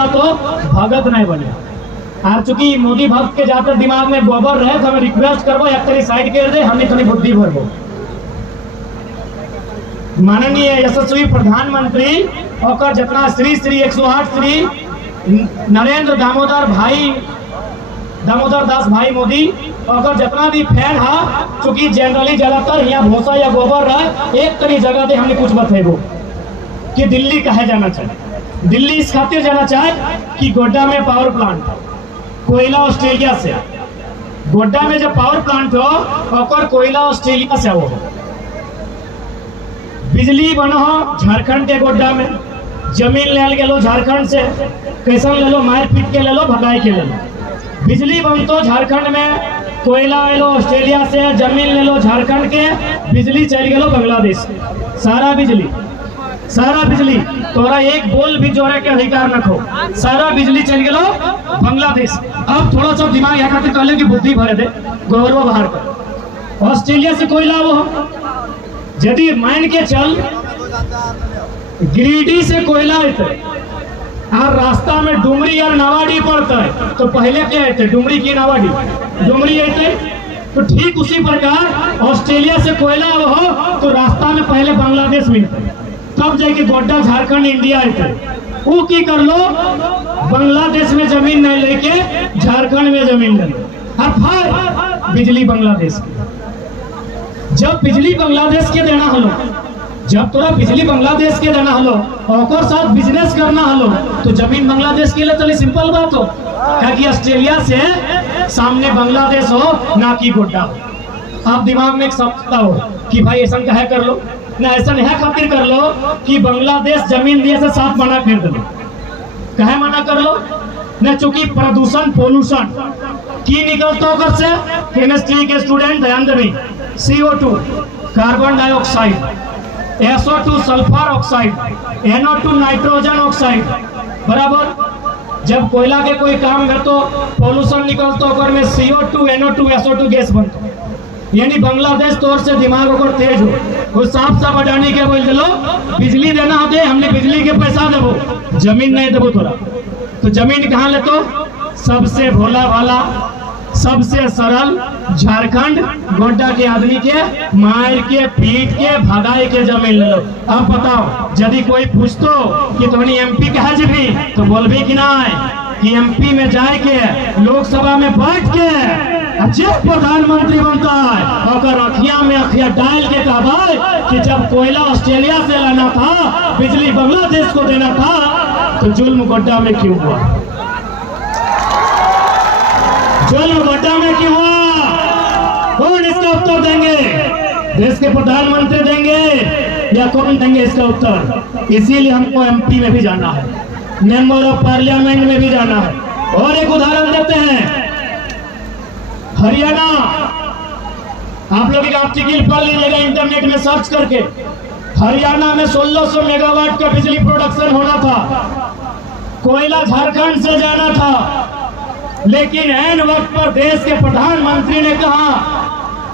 बा तो भगत नहीं बने। और चूंकि मोदी भक्त के जाकर दिमाग में गोबर रहे तो हमें रिक्वेस्ट करबो एक तरी साइड कर दे, हमने थोड़ी बुद्धि भरबो। माननीय यशस्वी प्रधानमंत्री और जितना श्री श्री 108 श्री नरेंद्र दामोदर दास भाई मोदी और जितना भी फैन है, चूंकि जनरली ज्यादातर यहाँ भूसा या गोबर रहे, एक तरी जगह दे हमने कुछ बतेबो कि दिल्ली कहे जाना चाहिए। दिल्ली इस खातिर जाना चाहे कि गोड्डा में पावर प्लांट, कोयला ऑस्ट्रेलिया से, गोड्डा में जो पावर प्लांट हो और कोयला ऑस्ट्रेलिया से हो, बिजली बनो झारखंड के गोड्डा में, जमीन ले गेलो झारखंड से, कैसन ले लो, मार पीट के ले लो, भगाई के ले लो। बिजली बनतो झारखंड में, कोयला ले लो ऑस्ट्रेलिया से, जमीन ले लो झारखंड के, बिजली चल गेलो बांग्लादेश। सारा बिजली तोरा एक बोल भी जोड़े के अधिकार न खो, सारा बिजली चल गेलो बांग्लादेश। अब थोड़ा सा दिमाग यहाँ खातिर कहले कि बुद्धि भरे दे, गौरव बाहर कर। ऑस्ट्रेलिया से कोयला वो यदि मान के चल गिरिडीह से कोयला आते और रास्ता में डुमरी और नावाडी पड़ता है, तो पहले क्या आते, डुमरी की नावाडी, डुमरी आते। तो ठीक उसी प्रकार ऑस्ट्रेलिया से कोयला हो तो रास्ता में पहले बांग्लादेश मिलते, तब जाके गोड्डा झारखंड इंडिया आते। वो की कर लो, बांग्लादेश में जमीन नहीं लेके झारखंड में जमीन ले लो, और फिर बिजली बांग्लादेश की। जब बिजली बांग्लादेश के देना हलो, जब तोरा बिजली बांग्लादेश के देना हलो और साथ बिजनेस करना हलो, तो जमीन बांग्लादेश के लिए तो सिंपल बात हो, क्योंकि ऑस्ट्रेलिया से सामने बांग्लादेश हो ना कि गोड्डा। आप दिमाग में एक समझता हो कि भाई ऐसा कहे कर लो ना, ऐसा है खातिर कर लो कि बांग्लादेश जमीन दिए से साफ मना कर दो। कहे मना कर लो ना, चूंकि प्रदूषण पोल्यूशन की निकलता होकर से, केमिस्ट्री के स्टूडेंट ध्यान दें, CO2 carbon dioxide, SO2 sulphur oxide, NO2 nitrogen oxide, बराबर। जब कोयला के कोई काम कर तो पोल्यूशन निकलता होकर में CO2 NO2 SO2 गैस बनता, यानी बांग्लादेश तौर से दिमाग होकर तेज हो, वो साफ साफ अडानी के बोल दिलो बिजली देना हो दे, हमने बिजली के पैसा देवो, जमीन नहीं देवो तोरा। तो जमीन कहाँ ले, तो सबसे भोला भाला सबसे सरल झारखंड गोड्डा के आदमी के मार के पीट के भगाई के जमीन ले लो। अब बताओ यदि कोई पूछतो कि तुम्हें MP कहा जी, तो बोलबे कि नहीं कि MP में जाए के लोकसभा में बैठ के जब प्रधानमंत्री बनता है और अखिया में अखिया डाल के कहा कि जब कोयला ऑस्ट्रेलिया से लाना था, बिजली बांग्लादेश को देना था, तो जुल्म गोड्डा में क्यों हुआ, जुल्म गोड्डा में क्यों हुआ? कौन इसका उत्तर देंगे? देश के प्रधानमंत्री देंगे या कौन देंगे इसका उत्तर? इसीलिए हमको MP में भी जाना है, मेंबर ऑफ पार्लियामेंट में भी जाना है। और एक उदाहरण देते हैं, हरियाणा, आप लोग एक आर्टिकल पढ़ लीजिएगा इंटरनेट में सर्च करके, हरियाणा में 1600 मेगावाट का बिजली प्रोडक्शन होना था, कोयला झारखंड से जाना था, लेकिन ऐन वक्त पर देश के प्रधानमंत्री ने कहा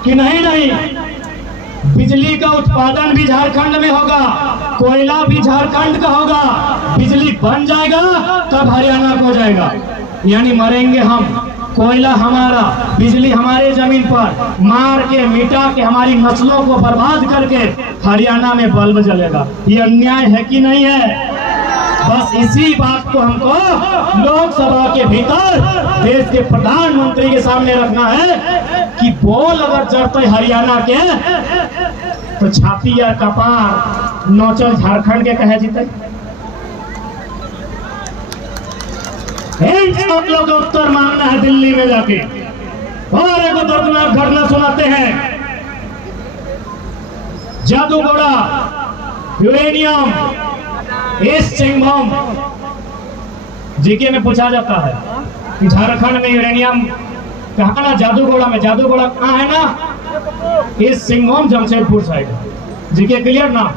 कि नहीं, बिजली का उत्पादन भी झारखंड में होगा, कोयला भी झारखंड का होगा, बिजली बन जाएगा तब हरियाणा को जाएगा। यानी मरेंगे हम, कोयला हमारा, बिजली हमारे जमीन पर मार के मिटा के हमारी नस्लों को बर्बाद करके हरियाणा में बल्ब जलेगा। ये अन्याय है कि नहीं है? बस इसी बात को हमको लोकसभा के भीतर देश के प्रधानमंत्री के सामने रखना है कि बोल अगर जड़ते हरियाणा के तो छाती या कपार नौचल झारखंड के कहे जीते। सब लोग उत्तर मांगना है दिल्ली में जाके। और एक दर्दनाक घटना सुनाते हैं, Jaduguda uranium east Singhbhum GK में पूछा जाता है कि झारखंड में यूरेनियम कहाँ ना, जादूगोड़ा में। जादूगोड़ा कहाँ है ना, east Singhbhum Jamshedpur side, GK clear ना।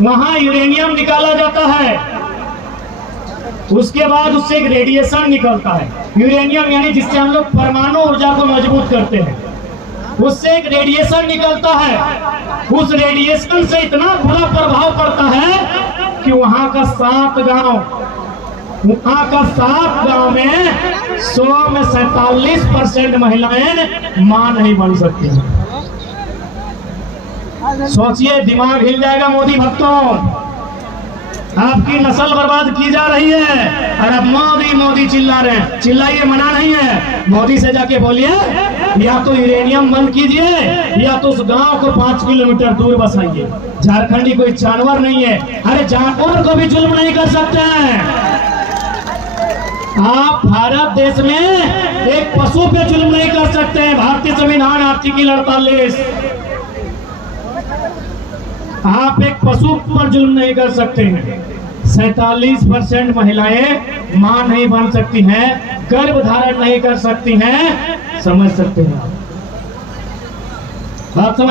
वहां यूरेनियम निकाला जाता है, उसके बाद उससे एक रेडिएशन निकलता है, यूरेनियम यानी जिससे हम लोग परमाणु ऊर्जा को मजबूत करते हैं, उससे एक रेडिएशन निकलता है। उस रेडिएशन से इतना बुरा प्रभाव पड़ता है कि वहां का 7 गांव वहां का 7 गांव में 100 में 47% महिलाएं मां नहीं बन सकती। सोचिए, दिमाग हिल जाएगा मोदी भक्तों। आपकी नस्ल बर्बाद की जा रही है और अब मोदी मोदी चिल्ला रहे हैं। चिल्लाइए, मना नहीं है। मोदी से जाके बोलिए या तो यूरेनियम बंद कीजिए या तो उस गांव को 5 किलोमीटर दूर बसाइए। झारखंडी कोई जानवर नहीं है। अरे जानवर को भी जुल्म नहीं कर सकते हैं आप। भारत देश में एक पशु पे जुल्म नहीं कर सकते हैं। भारतीय संविधान आर्टिकल 48, आप एक पशु पर जुल्म नहीं कर सकते हैं। 47% महिलाएं मां नहीं बन सकती हैं, गर्भ धारण नहीं कर सकती हैं। समझ सकते हैं आप? बात समझ